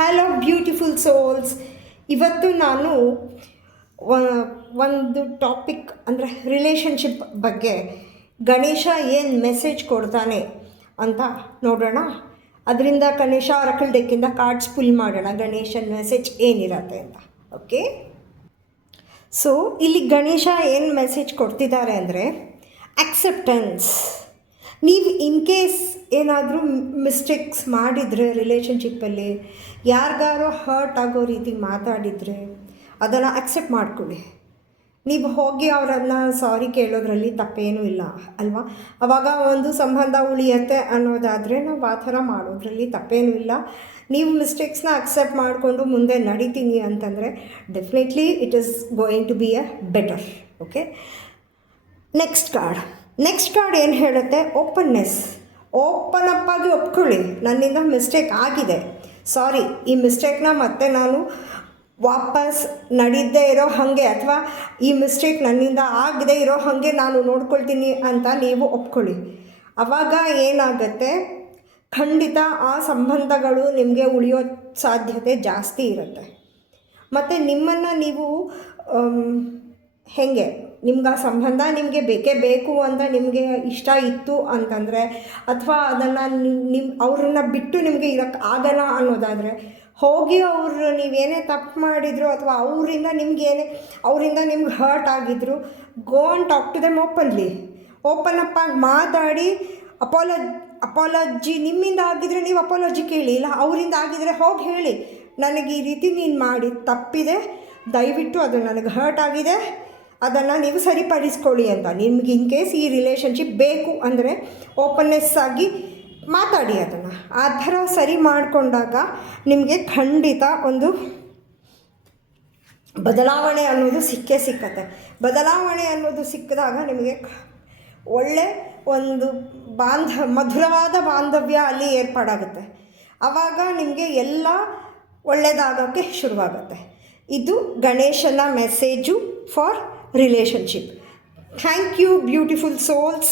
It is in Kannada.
Hello beautiful souls. ಇವತ್ತು ನಾನು ಒಂದು ಟಾಪಿಕ್ ಅಂದರೆ ರಿಲೇಷನ್ಶಿಪ್ ಬಗ್ಗೆ ಗಣೇಶ ಏನು ಮೆಸೇಜ್ ಕೊಡ್ತಾನೆ ಅಂತ ನೋಡೋಣ. ಅದರಿಂದ ಗಣೇಶ ಆರಕಲ್ ಡೆಕ್ಕಿಂದ ಕಾರ್ಡ್ಸ್ ಪುಲ್ ಮಾಡೋಣ, ಗಣೇಶನ ಮೆಸೇಜ್ ಏನಿರತ್ತೆ ಅಂತ. ಓಕೆ, ಸೊ ಇಲ್ಲಿ ಗಣೇಶ ಏನು ಮೆಸೇಜ್ ಕೊಡ್ತಿದ್ದಾರೆ ಅಂದರೆ ಆಕ್ಸೆಪ್ಟೆನ್ಸ್. ನೀವು ಇನ್ ಕೇಸ್ ಏನಾದರೂ ಮಿಸ್ಟೇಕ್ಸ್ ಮಾಡಿದರೆ ರಿಲೇಷನ್ಶಿಪ್ಪಲ್ಲಿ ಯಾರಿಗಾರೋ ಹರ್ಟ್ ಆಗೋ ರೀತಿ ಮಾತಾಡಿದರೆ ಅದನ್ನು ಅಕ್ಸೆಪ್ಟ್ ಮಾಡ್ಕೊಳ್ಳಿ. ನೀವು ಹೋಗಿ ಅವರನ್ನು ಸಾರಿ ಕೇಳೋದ್ರಲ್ಲಿ ತಪ್ಪೇನೂ ಇಲ್ಲ ಅಲ್ವಾ. ಆವಾಗ ಒಂದು ಸಂಬಂಧ ಉಳಿಯತ್ತೆ ಅನ್ನೋದಾದರೆ ನಾವು ಆ ಥರ ಮಾಡೋದ್ರಲ್ಲಿ ತಪ್ಪೇನೂ ಇಲ್ಲ. ನೀವು ಮಿಸ್ಟೇಕ್ಸ್ನ ಅಕ್ಸೆಪ್ಟ್ ಮಾಡಿಕೊಂಡು ಮುಂದೆ ನಡೀತೀನಿ ಅಂತಂದರೆ definitely it is going to be a better. Okay, next card ಏನು ಹೇಳುತ್ತೆ? ಓಪನ್ನೆಸ್. ಓಪನ್ ಅಪ್ ಆಗಿ ಒಪ್ಕೊಳ್ಳಿ, ನನ್ನಿಂದ ಮಿಸ್ಟೇಕ್ ಆಗಿದೆ, ಸಾರಿ, ಈ ಮಿಸ್ಟೇಕ್ನ ಮತ್ತೆ ನಾನು ವಾಪಸ್ ನಡೀದೇ ಇರೋ ಹಾಗೆ ಅಥವಾ ಈ ಮಿಸ್ಟೇಕ್ ನನ್ನಿಂದ ಆಗದೆ ಇರೋ ಹಾಗೆ ನಾನು ನೋಡ್ಕೊಳ್ತೀನಿ ಅಂತ ನೀವು ಒಪ್ಕೊಳ್ಳಿ. ಆವಾಗ ಏನಾಗುತ್ತೆ, ಖಂಡಿತ ಆ ಸಂಬಂಧಗಳು ನಿಮಗೆ ಉಳಿಯೋ ಸಾಧ್ಯತೆ ಜಾಸ್ತಿ ಇರುತ್ತೆ. ಮತ್ತು ನಿಮ್ಮನ್ನು ನೀವು ಹೇಗೆ, ನಿಮ್ಗೆ ಆ ಸಂಬಂಧ ನಿಮಗೆ ಬೇಕೇ ಬೇಕು ಅಂತ ನಿಮಗೆ ಇಷ್ಟ ಇತ್ತು ಅಂತಂದರೆ, ಅಥವಾ ಅದನ್ನು ಅವ್ರನ್ನ ಬಿಟ್ಟು ನಿಮಗೆ ಇರೋಕ್ಕೆ ಆಗಲ್ಲ ಅನ್ನೋದಾದರೆ ಹೋಗಿ ಅವರು ನೀವೇನೇ ತಪ್ಪು ಮಾಡಿದ್ರು ಅಥವಾ ಅವರಿಂದ ನಿಮ್ಗೆ ಹರ್ಟ್ ಆಗಿದ್ರು, go and talk to them open up ಆಗಿ ಮಾತಾಡಿ ಅಪಾಲಜಿ ನಿಮ್ಮಿಂದ ಆಗಿದ್ರೆ ನೀವು ಅಪಾಲಜಿ ಕೇಳಿ, ಇಲ್ಲ ಅವರಿಂದ ಆಗಿದ್ರೆ ಹೋಗಿ ಹೇಳಿ, ನನಗೆ ಈ ರೀತಿ ನೀನು ಮಾಡಿ ತಪ್ಪಿದೆ, ದಯವಿಟ್ಟು ಅದು ನನಗೆ ಹರ್ಟ್ ಆಗಿದೆ, ಅದನ್ನು ನೀವು ಸರಿಪಡಿಸ್ಕೊಳ್ಳಿ ಅಂತ. ನಿಮ್ಗೆ ಇನ್ ಕೇಸ್ ಈ ರಿಲೇಷನ್ಶಿಪ್ ಬೇಕು ಅಂದರೆ ಓಪನ್ನೆಸ್ ಆಗಿ ಮಾತಾಡಿ. ಅದನ್ನು ಆ ಥರ ಸರಿ ಮಾಡಿಕೊಂಡಾಗ ನಿಮಗೆ ಖಂಡಿತ ಒಂದು ಬದಲಾವಣೆ ಅನ್ನೋದು ಸಿಕ್ಕತ್ತೆ. ಬದಲಾವಣೆ ಅನ್ನೋದು ಸಿಕ್ಕಿದಾಗ ನಿಮಗೆ ಒಳ್ಳೆ ಒಂದು ಮಧುರವಾದ ಬಾಂಧವ್ಯ ಅಲ್ಲಿ ಏರ್ಪಾಡಾಗುತ್ತೆ. ಆವಾಗ ನಿಮಗೆ ಎಲ್ಲ ಒಳ್ಳೆಯದಾಗೋಕ್ಕೆ ಶುರುವಾಗುತ್ತೆ. ಇದು ಗಣೇಶನ message for relationship. Thank you, beautiful souls.